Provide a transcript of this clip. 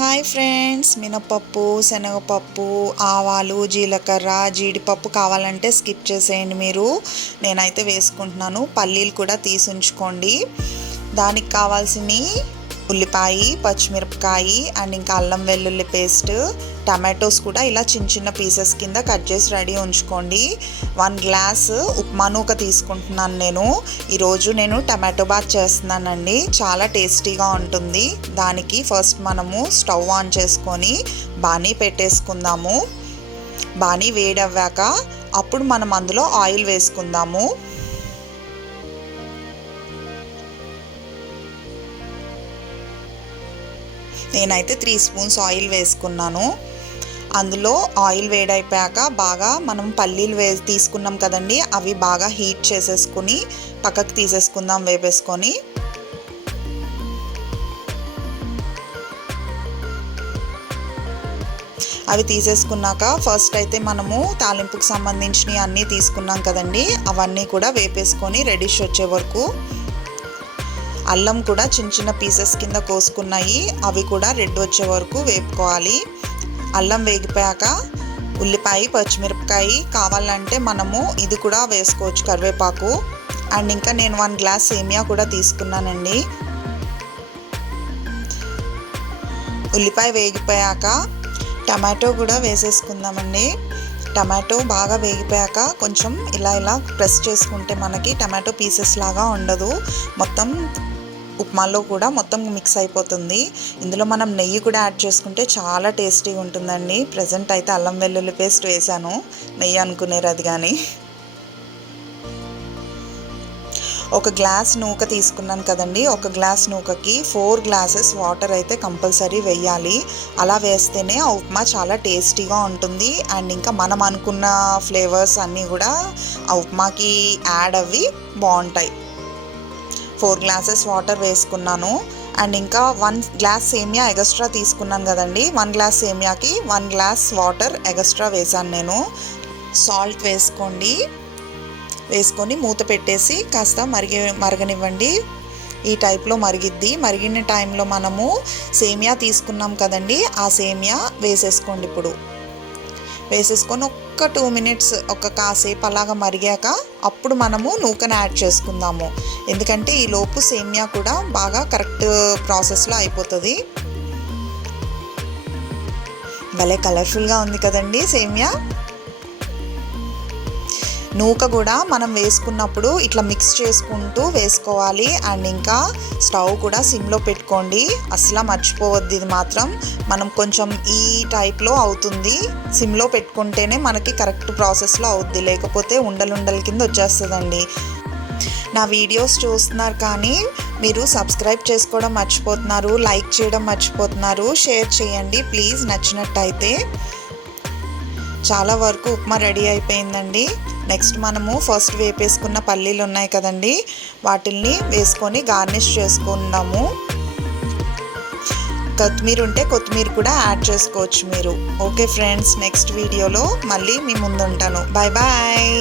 Hi friends, మినపప్పు, శనగపప్పు, ఆవాలు, జీలకర్ర, జీడిపప్పు కావాలంటే స్కిప్ చేసేయండి. నేనైతే వేసుకుంటున్నాను. పల్లీలు కూడా తీసి ఉంచుకోండి. దానికి కావాల్సినవి ఉల్లిపాయ, పచ్చిమిరపకాయ అండ్ ఇంకా అల్లం వెల్లుల్లి పేస్ట్, టమాటోస్ కూడా ఇలా చిన్న చిన్న పీసెస్ కింద కట్ చేసి రెడీ ఉంచుకోండి. 1 గ్లాస్ ఉప్మా నూక తీసుకుంటున్నాను. ఈరోజు నేను టమాటో బాత్ చేస్తున్నానండి. చాలా టేస్టీగా ఉంటుంది. దానికి ఫస్ట్ మనము స్టవ్ ఆన్ చేసుకొని బాణీ పెట్టేసుకుందాము. బాణీ వేడవ్వాక అప్పుడు మనం అందులో ఆయిల్ వేసుకుందాము. నేనైతే 3 స్పూన్స్ ఆయిల్ వేసుకున్నాను. అందులో ఆయిల్ వేడైపోయాక బాగా మనం పల్లీలు తీసుకున్నాం కదండి, అవి బాగా హీట్ చేసేసుకుని పక్కకు తీసేసుకుందాం వేపేసుకొని. అవి తీసేసుకున్నాక ఫస్ట్ అయితే మనము తాలింపుకి సంబంధించినవి అన్నీ తీసుకున్నాం కదండి, అవన్నీ కూడా వేపేసుకొని రెడీష్ వచ్చే వరకు. అల్లం కూడా చిన్న చిన్న పీసెస్ కింద కోసుకున్నాయి, అవి కూడా రెడ్ వచ్చే వరకు వేపుకోవాలి. అల్లం వేగిపోయాక ఉల్లిపాయ, పచ్చిమిరపకాయ కావాలంటే మనము ఇది కూడా వేసుకోవచ్చు, కరివేపాకు. అండ్ ఇంకా నేను 1 గ్లాస్ సేమియా కూడా తీసుకున్నానండి. ఉల్లిపాయ వేగిపోయాక టమాటో కూడా వేసేసుకుందామండి. టమాటో బాగా వేగిపోయాక కొంచెం ఇలా ప్రెస్ చేసుకుంటే మనకి టమాటో పీసెస్ లాగా ఉండదు, మొత్తం ఉప్మాలో కూడా మొత్తం మిక్స్ అయిపోతుంది. ఇందులో మనం నెయ్యి కూడా యాడ్ చేసుకుంటే చాలా టేస్టీగా ఉంటుందండి. ప్రజెంట్ అయితే అల్లం వెల్లుల్లి పేస్ట్ వేసాను, నెయ్యి అనుకునేది అది. కానీ 1 గ్లాస్ నూక తీసుకున్నాను కదండి, 1 గ్లాస్ నూకకి 4 గ్లాసెస్ వాటర్ అయితే కంపల్సరీ వేయాలి. అలా వేస్తేనే ఆ ఉప్మా చాలా టేస్టీగా ఉంటుంది. అండ్ ఇంకా మనం అనుకున్న ఫ్లేవర్స్ అన్నీ కూడా ఆ ఉప్మాకి యాడ్ అవ్వి బాగుంటాయి. 4 గ్లాసెస్ వాటర్ వేసుకున్నాను. అండ్ ఇంకా 1 గ్లాస్ సేమియా ఎగస్ట్రా తీసుకున్నాను కదండి, 1 గ్లాస్ సేమియాకి 1 గ్లాస్ వాటర్ ఎగస్ట్రా వేసాను నేను. సాల్ట్ వేసుకొని మూత పెట్టేసి కాస్త మరగనివ్వండి. ఈ టైప్లో మరిగిద్ది. మరిగిన టైంలో మనము సేమియా తీసుకున్నాం కదండి, ఆ సేమియా వేసేసుకోండి. ఇప్పుడు వేసేసుకొని ఒక్క 2 మినిట్స్ కాసేపు అలాగా మరిగాక అప్పుడు మనము నూకను యాడ్ చేసుకుందాము. ఎందుకంటే ఈ లోపు సేమియా కూడా బాగా కరెక్ట్ ప్రాసెస్లో అయిపోతుంది. భలే కలర్ఫుల్గా ఉంది కదండి సేమియా. నూక కూడా మనం వేసుకున్నప్పుడు ఇట్లా మిక్స్ చేసుకుంటూ వేసుకోవాలి. అండ్ ఇంకా స్టవ్ కూడా సిమ్లో పెట్టుకోండి, అసలు మర్చిపోవద్దు. ఇది మాత్రం మనం కొంచెం ఈ టైప్లో అవుతుంది, సిమ్లో పెట్టుకుంటేనే మనకి కరెక్ట్ ప్రాసెస్లో అవుద్ది, లేకపోతే ఉండలు కింద వచ్చేస్తుందండి. నా వీడియోస్ చూస్తున్నారు కానీ మీరు సబ్స్క్రైబ్ చేసుకోవడం మర్చిపోతున్నారు, లైక్ చేయడం మర్చిపోతున్నారు. షేర్ చేయండి ప్లీజ్ నచ్చినట్టయితే. చాలా వరకు ఉప్మా రెడీ అయిపోయిందండి. నెక్స్ట్ మనము ఫస్ట్ వేపేసుకున్న పల్లీలు ఉన్నాయి కదండి, వాటిల్ని వేసుకొని గార్నిష్ చేసుకుందాము. కొత్తిమీర ఉంటే కొత్తిమీర కూడా యాడ్ చేసుకోవచ్చు మీరు. ఓకే ఫ్రెండ్స్, నెక్స్ట్ వీడియోలో మళ్ళీ మీ ముందు ఉంటాను. Bye bye.